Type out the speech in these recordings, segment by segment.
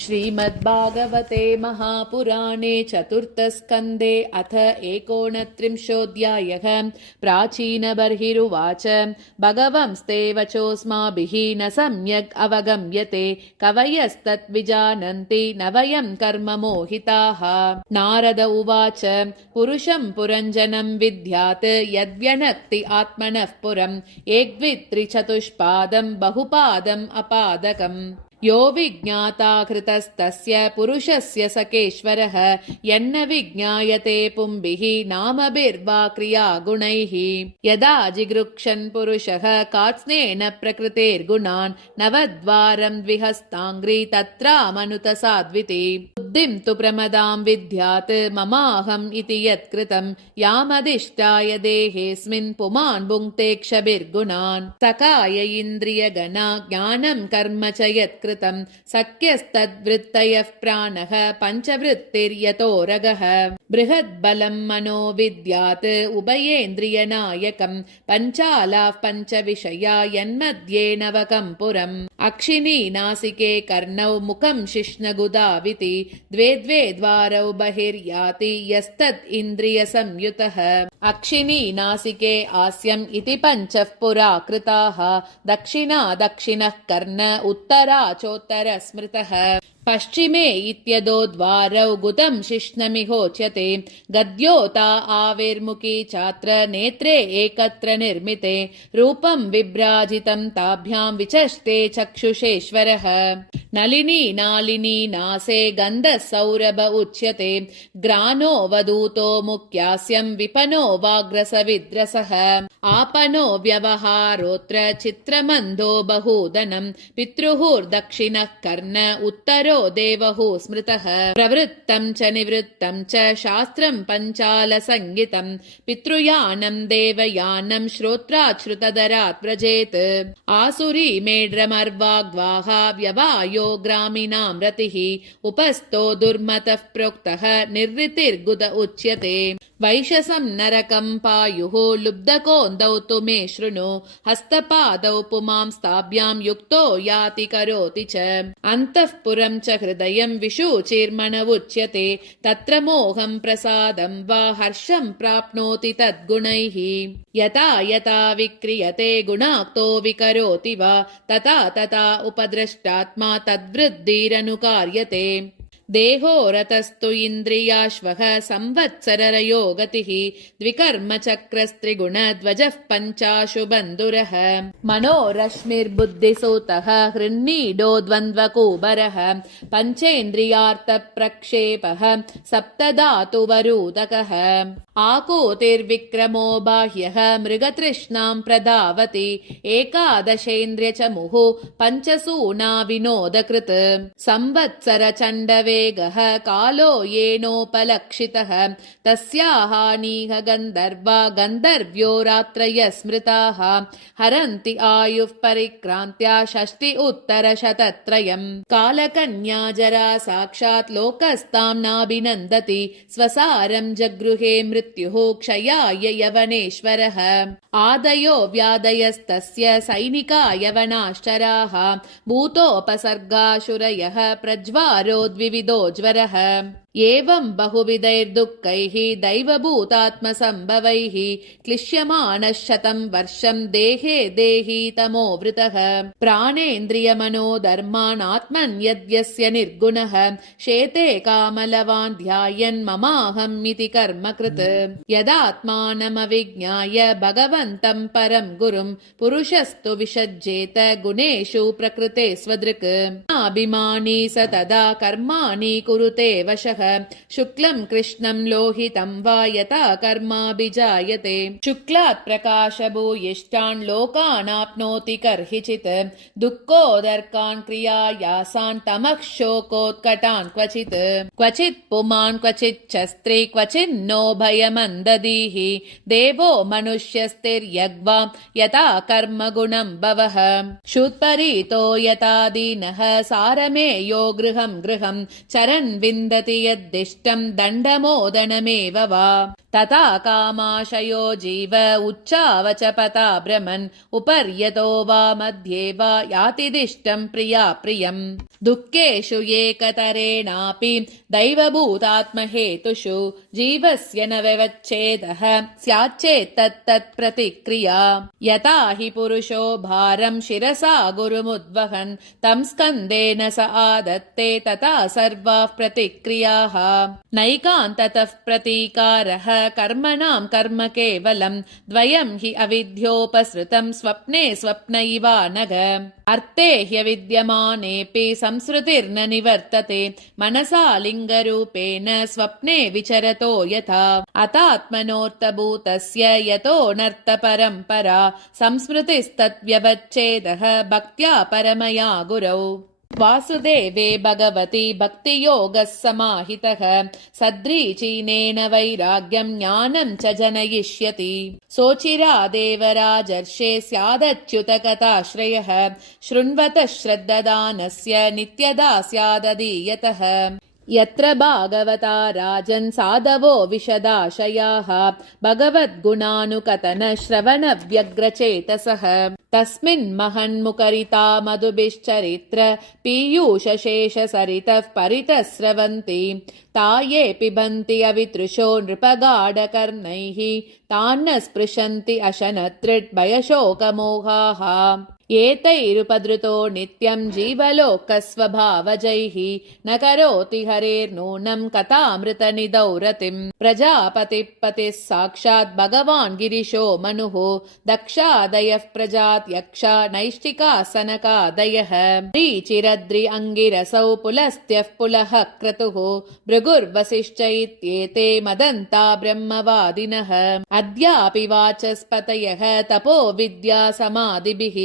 श्रीमद्भागवते महापुराणे चतुर्थस्कन्धे अथ 39 प्राचीनबर्हिरुवाच भगवंस्ते वचोऽस्माभिः न सम्यक् अवगम्यते कवयस्तद्विजानन्ति न वयं कर्म मोहिताः। नारद उवाच पुरुषं पुरञ्जनं विद्यात् यद्व्यनक्ति आत्मनः पुरं एग्वित्रिचतुष्पादं बहुपादम् अपादकम् यो विज्ञाता कृतस्तस्य पुरुषस्य सकेश्वरः यन्न विज्ञायते पुंभिः नामभिर्वा क्रियागुणैः। यदा जिगृक्षन् पुरुषः कात्स्नेन प्रकृतेर्गुणान् नवद्वारं द्विहस्ताङ्घ्रि तत्रामनुतसाद्विति बुद्धिं तु प्रमदां विद्यात् ममाहम् इति यत्कृतं यामधिष्ठाय देहेऽस्मिन् पुमान् भुङ्क्ते क्षभिर्गुणान् सकाय इन्द्रियगणा ज्ञानं कर्म च यत्कृतं सख्यस्तद्वृत्तयः प्राणः पञ्चवृत्तिर्यतोरगः बृहद्बलं मनो विद्यात् उभयेन्द्रियनायकं पञ्चालाः पञ्चविषया यन्मध्ये नवकं पुरम् अक्षिणी नासिके कर्णौ मुखं शिश्नगुदाविति द्वे द्वे द्वारौ बहिर्याति यस्तद् इन्द्रियसंयुतः अक्षिणी नासिके आस्यम् इति पञ्चः पुरा कृताः दक्षिणा दक्षिणः कर्ण उत्तरा चोत्तर स्मृतः पश्चिमे इत्यदो द्वारौ गुदं शिश्नमिहोच्यते गद्योता आविर्मुखी चात्र नेत्रे एकत्र निर्मिते रूपं विभ्राजितं ताभ्यां विचष्टे चक्षुषेश्वरः नलिनी नालिनी नासे गन्धः सौरभ उच्यते ग्रानो वदूतो मुख्यास्यं विपनो वाग्रसविद्रसः आपनो व्यवहारोऽत्र चित्रमन्धो बहूदनं पितृहुर्दक्षिणः कर्ण उत्तरो देवहु स्मृतः प्रवृत्तं च निवृत्तं च शास्त्रं पञ्चालसंहितं पितृयानं देवयानं श्रोत्राच्छ्रुतदरात् व्रजेत् आसुरी मेढ्रमर्वाग्वाः व्यवायो ग्रामिणां रतिः उपस्थो दुर्मतः प्रोक्तः निर्ऋतिर्गुद उच्यते वैशसं नरकं पायुः लुब्धकोन्दौ तु मे शृणु हस्तपादौ पुमां स्ताभ्यां युक्तो याति करोति च अन्तःपुरं च हृदयं विशुचिर्मन उच्यते तत्र मोहं प्रसादं वा हर्षं प्राप्नोति तद्गुणैः यथा यथा विक्रियते गुणाक्तो विकरोति वा तथा तथा उपद्रष्टात्मा तद्वृद्धिरनुकार्यते देहो रतस्तु इन्द्रियाश्वः संवत्सररयो गतिः द्विकर्मचक्रस्त्रिगुणध्वजः पञ्चाशु बन्धुरः मनोरश्मिर्बुद्धिसूतः हृन्नीडो द्वन्द्वकूबरः पञ्चेन्द्रियार्थप्रक्षेपः सप्तधातुवरूदकः आकूतिर्विक्रमो बाह्यः मृगतृष्णां प्रधावति एकादशेन्द्रियचमुः पञ्चसूना विनोदकृत् संवत्सरचण्डवे कालो येनोपलक्षितः तस्याहानीह गन्धर्वा गन्धर्व्यो रात्रयः स्मृताः हरन्ति आयुः परिक्रान्त्या 60 कालकन्या जरा साक्षात् लोकस्तां नाभिनन्दति स्वसारं जगृहे मृत्युः क्षयाय यवनेश्वरः आदयो व्यादयस्तस्य सैनिका यवनाश्चराः भूतोपसर्गाशुरयः प्रज्वारो द्विविधो ज्वरः एवं बहुविधैर्दुःखैः दैवभूतात्मसम्भवैः क्लिश्यमानः 100 वर्षं देहे देही तमोवृतः प्राणेन्द्रियमनोधर्मान् आत्मन् यद्यस्य निर्गुणः शेते कामलवान् ध्यायन् ममाहम् इति कर्मकृत् यदात्मानमविज्ञाय भगवन्तं परं गुरुं पुरुषस्तु विसज्जेत गुणेषु प्रकृते स्वदृक् अभिमानी स तदा कर्माणि कुरुते वशः शुक्लं कृष्णं लोहितं वा यथा कर्माभिजायते शुक्लात् प्रकाशभूयिष्ठान् लोकानाप्नोति कर्हिचित् दुःखोदर्कान् क्रियायासान् तमः शोकोत्कटान् क्वचित् क्वचित् पुमान् क्वचित् शस्त्रे क्वचिन्नो भयमन्ददीः देवो मनुष्यस्तिर्यग्वा यथा कर्मगुणं भवः शूत्परीतो यथा दीनः सारमेयो गृहं गृहं चरन् विन्दति यद्दिष्टं दण्डमोदनमेव वा तथा कामाशयो जीव उच्चावचपता भ्रमन् उपर्यतो वा मध्ये वा यातिदिष्टं प्रिया प्रियम् दुःखेषु एकतरेणापि दैवभूतात्महेतुषु जीवस्य न व्यवच्छेदः स्याच्चेत्तत् प्रतिक्रिया यथा हि पुरुषो भारं शिरसा गुरुमुद्वहन् तं स्कन्देन स आदत्ते तथा सर्वाः प्रतिक्रियाः नैकान्ततः प्रतीकारः कर्मणां कर्म केवलं द्वयं हि अविद्योपसृतं स्वप्ने स्वप्नैवानघ अर्थे ह्यविद्यमानेऽपि संसृतिर्न निवर्तते मनसा लिङ्गरूपेण स्वप्ने विचरतो यथा अतात्मनोऽर्थभूतस्य यतो नर्त परम्परा संस्मृतिस्तद्व्यवच्छेदः भक्त्या परमया गुरौ वासुदेवे भगवति भक्तियोगः समाहितः सद्रीचीनेन वैराग्यं ज्ञानं च जनयिष्यति सोचिरादेव राजर्षे स्यादच्युतकथाश्रयः शृण्वतः श्रद्ददानस्य नित्यदा स्यादधीयतः यत्र भागवता राजन् साधवो विशदाशयाः भगवद्गुणानुकथन श्रवणव्यग्रचेतसः तस्मिन् महन्मुखरिता मधुभिश्चरित्र पीयूषशेषसरितः परितः स्रवन्ति ताये पिबन्ति अवितृशो नृपगाढकर्णैः तान्न स्पृशन्ति अशनत्रिड्भयशोकमोहाः एतैरुपद्रुतो नित्यं जीवलोकस्वभावजैः न करोति हरेर्नूनं कथामृतनिधौ रतिम् प्रजापतिः पतिः साक्षात् भगवान् गिरिशो मनुः दक्षादयः प्रजात्यक्षा नैष्टिका सनकादयः रीचिरद्रि अङ्गिरसौ पुलस्त्यः पुलः क्रतुः भृगुर्वसिश्च इत्येते मदन्ता ब्रह्मवादिनः अद्यापि वाचस्पतयः तपो विद्या समाधिभिः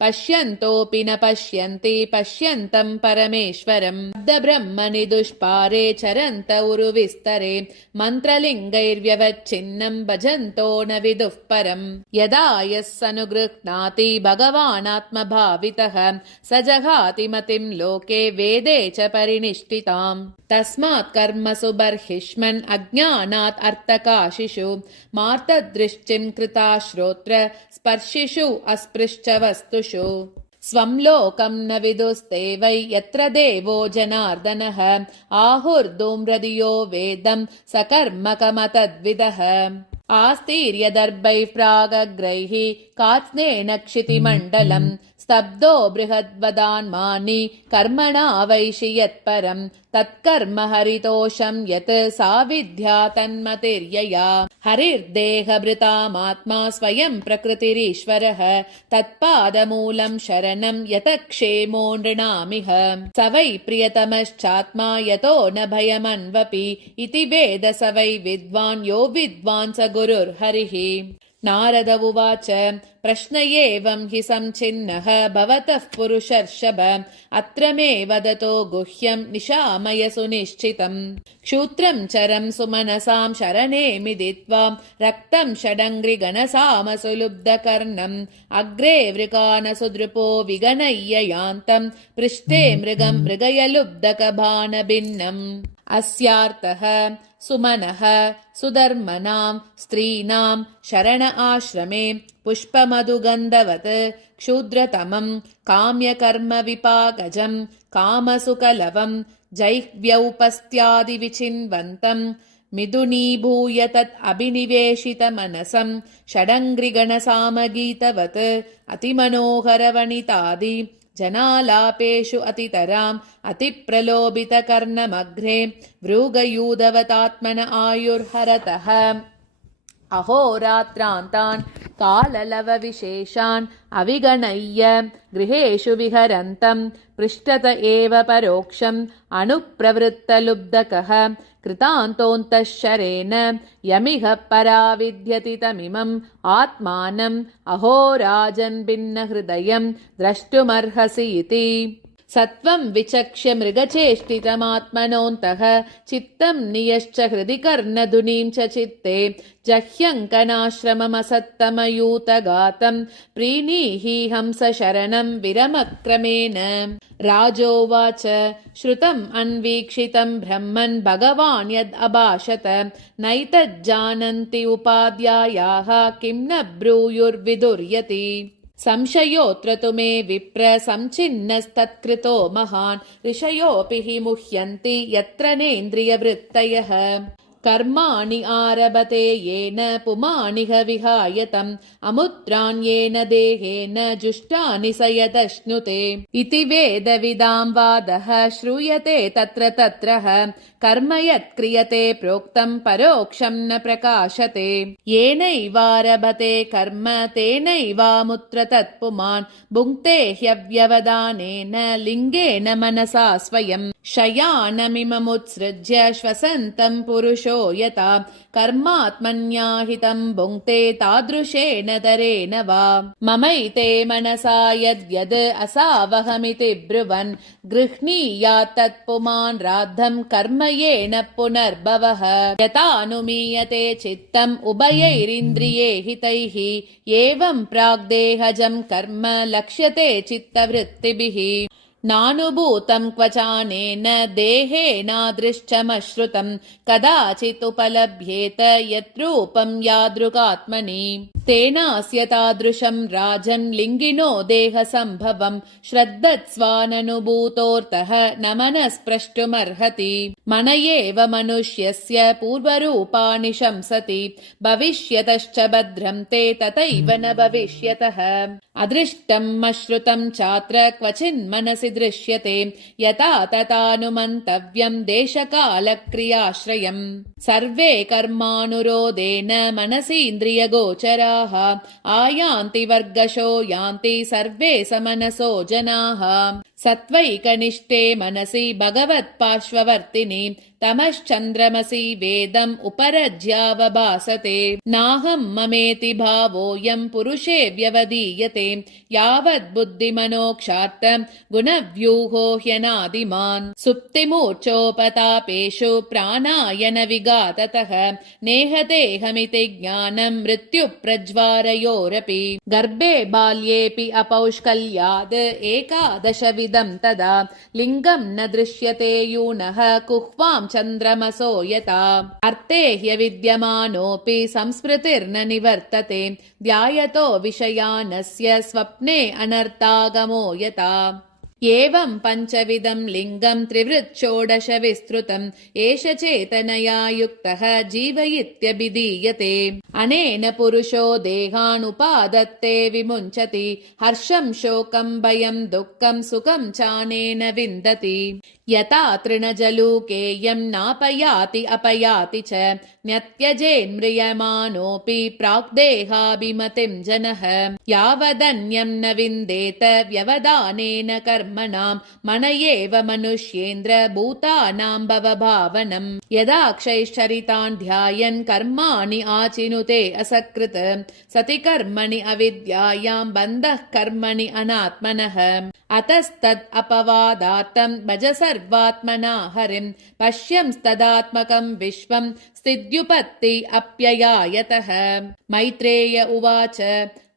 पश्यन्तोऽपि न पश्यन्ति पश्यन्तं परमेश्वरम् ब्रह्मणि दुष्पारे चरन्त उरुविस्तरे मन्त्रलिङ्गैर्व्यवच्छिन्नं भजन्तो न विदुः परम् यदा यः सनुगृह्णाति भगवानात्मभावितः स जहाति मतिं लोके वेदे च परिनिष्ठिताम् तस्मात् कर्मसु बर्हिष्मन् अज्ञानात् अर्थकाशिषु मार्तदृष्टिं कृता श्रोत्र स्पर्शिषु अस्पृश्च वस्तुषु स्वं लोकं न विदुस्ते वै यत्र देवो जनार्दनः आहुर्धूम्रधियो वेदं सकर्मकमतद्विदः आस्तीर्यदर्भैः प्रागग्रैः कात्स्नेन क्षितिमण्डलम् स्तब्धो बृहद्वदान्मानि कर्मणा वैषि यत्परम् तत्कर्म हरितोषं यत् सा विद्या तन्मतिर्यया हरिर्देहभृतामात्मा स्वयं प्रकृतिरीश्वरः तत्पादमूलं शरणं यतक्षेमो नृणामिह स वै प्रियतमश्चात्मा यतो न भयमन्वपि इति वेद स वै विद्वान् यो विद्वान् स गुरुर्हरिः नारद उवाच प्रश्न एवं हि संचिन्नः भवतः पुरुषर्षभ अत्र मे वदतो गुह्यं निशामय सुनिश्चितम् क्षूत्रं चरं सुमनसां शरणे मिदित्वा रक्तं षडङ्ग्रिगणसामसुलुब्धकर्णम् अग्रे वृकानसुदृपो विगणय्य यान्तं पृष्ठे मृगं मृगयलुब्धकभानभिन्नम् अस्यार्थः सुमनः सुधर्मनां स्त्रीणां शरण आश्रमे पुष्पमधुगन्धवत् क्षुद्रतमं काम्यकर्मविपाकजं कामसुकलवं जैह्व्यौपस्त्यादिविचिन्वन्तं मिथुनीभूय तत् अभिनिवेशितमनसं षडङ्ग्रिगणसामगीतवत् अतिमनोहरवनितादि जनालापेषु अतितराम् अतिप्रलोभितकर्णमग्रे भृगयूधवतात्मन आयुर्हरतः अहोरात्रान्तान् काललवविशेषान् अविगणय्य गृहेषु विहरन्तं पृष्ठत एव परोक्षम् अनुप्रवृत्तलुब्धकः कृतान्तोऽन्तः शरेण यमिह पराविद्यति तमिमम् आत्मानम् अहो राजन् भिन्नहृदयम् द्रष्टुमर्हसि इति सत्वं विचक्ष्य मृगचेष्टितमात्मनोऽन्तः चित्तं नियश्च हृदि कर्णधुनीं च चित्ते जह्यङ्कनाश्रममसत्तमयूतगातं प्रीणीहि हंस शरणं विरमक्रमेण राजोवाच श्रुतम् अन्वीक्षितं ब्रह्मन् भगवान् यद् अभाषत नैतज्जानन्ति उपाध्यायाः किं न ब्रूयुर्विदुर्यति संशयोऽत्र तु मे विप्र संचिन्नस्तत्कृतो महान् ऋषयोऽपि हि मुह्यन्ति यत्र नेन्द्रियवृत्तयः कर्माणि आरभते येन पुमानिह विहाय तम् अमुत्राण्येन देहेन जुष्टानि स यदश्नुते इति वेदविदां वादः श्रूयते तत्र तत्रः कर्म यत्क्रियते प्रोक्तं परोक्षं न प्रकाशते येनैवारभते कर्म तेनैवामुत्र तत्पुमान् भुङ्क्ते ह्यव्यवधानेन लिङ्गेन मनसा स्वयं शयानमिममुत्सृज्य श्वसन्तं पुरुषो यथा कर्मात्मन्याहितं भुङ्क्ते तादृशेन तरेण वा ममैते मनसा यद्यद् असावहमिति ब्रुवन् गृह्णीयात् तत्पुमान् राद्धं कर्म येन पुनर्भवः यथानुमीयते चित्तम् उभयैरिन्द्रिये हितैः एवं प्राग्देहजं कर्म लक्ष्यते चित्तवृत्तिभिः नानुभूतं क्वचानेन देहेनादृष्टमश्रुतं कदाचित् उपलभ्येत यद्रूपं यादृगात्मनि तेनास्य तादृशं राजन् लिङ्गिनो देहसम्भवं श्रद्धत्स्वाननुभूतोऽर्थः न मनस्प्रष्टुमर्हति मन एव मनुष्यस्य पूर्वरूपाणि शंसति भविष्यतश्च भद्रं ते तथैव न भविष्यतः अदृष्टम् अश्रुतं चात्र क्वचिन्मनसि दृश्यते यथा तथानुमन्तव्यं देशकालक्रियाश्रयम् सर्वे कर्मानुरोधेन मनसि इन्द्रियगोचराः आयान्ति वर्गशो यान्ति सर्वे समनसो जनाः सत्त्वैकनिष्ठे मनसि भगवत्पार्श्ववर्तिनि तमश्चन्द्रमसि वेदम् उपरज्यावभासते नाहं ममेति भावोऽयं पुरुषे व्यवधीयते यावद्बुद्धिमनोक्षार्थ गुणव्यूहो ह्यनादिमान् सुप्तिमूर्छोपतापेषु प्राणायन विघाततः नेहतेऽहमिति ज्ञानं मृत्युप्रज्वारयोरपि गर्भे बाल्येऽपि अपौष्कल्याद् एकादशविधं तदा लिङ्गं न दृश्यते यूनः कुह्वां चन्द्रमसो यथा अर्थे ह्यविद्यमानोऽपि संस्मृतिर्न निवर्तते ध्यायतो विषयानस्य स्वप्ने अनर्थागमो यथा एवं पञ्चविधं लिङ्गं त्रिवृच्छोडश विस्तृतम् एष चेतनया युक्तः जीवयित्यभिधीयते अनेन पुरुषो देहानुपादत्ते विमुञ्चति हर्षं शोकं भयं दुःखं सुखं चानेन विन्दति यथा तृणजलूकेयं नापयाति अपयाति च न्यत्यजेन्म्रियमाणोऽपि प्राग्देहाभिमतिं जनः यावदन्यं न विन्देत व्यवधानेन कर्मणां मन एव मनुष्येन्द्र भूतानां भवभावनम् यदा क्षैश्चरितान् ध्यायन् कर्माणि आचिनुते असकृत् सति कर्मणि अविद्यायां बन्धः कर्मणि अनात्मनः अतस्तद् अपवादार्थं भज सर्वात्मना हरिं पश्यंस्तदात्मकं विश्वं स्थित्युपत्ति अप्ययायतः मैत्रेय उवाच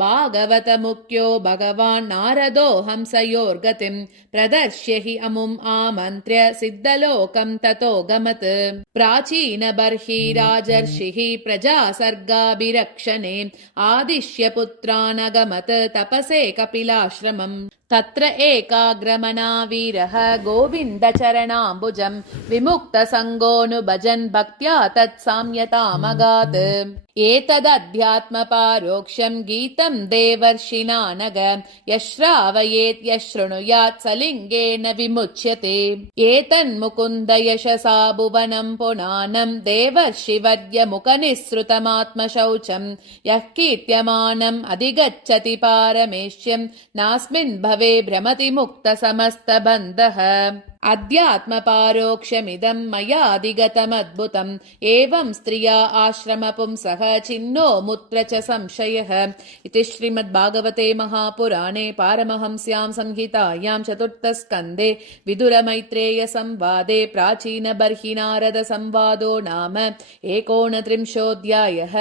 भागवतमुख्यो भगवान् नारदो हंसयोर्गतिं प्रदर्श्य हि अमुम् आमन्त्र्य सिद्धलोकं ततो गमत् प्राचीन बर्हि राजर्षिः प्रजासर्गाभिरक्षणे आदिश्य पुत्रानगमत् तपसे कपिलाश्रमम् तत्र एकाग्रमना वीरः गोविन्दचरणाम्बुजं विमुक्तसङ्गोऽनुभजन् भक्त्या तत्साम्यतामगात् एतदध्यात्मपारोक्ष्यं गीतं देवर्षिणा नग यश्रावयेत् यशृणुयात् सलिङ्गेन विमुच्यते एतन्मुकुन्द यशसा भुवनं पुनानं देवर्षिवर्यमुखनिःसृतमात्मशौचं यः कीर्त्यमानम् अधिगच्छति पारमेष्यं नास्मिन् भवे भ्रमति मुक्तसमस्तबन्धः अध्यात्मपारोक्षमिदं मयाधिगतमद्भुतम् एवं स्त्रिया आश्रमपुंसः छिन्नो मुत्र च संशयः इति श्रीमद्भागवते महापुराणे पारमहंस्यां संहितायां चतुर्थस्कन्धे विदुरमैत्रेय संवादे प्राचीनबर्हिनारद संवादो नाम 39ोऽध्यायः।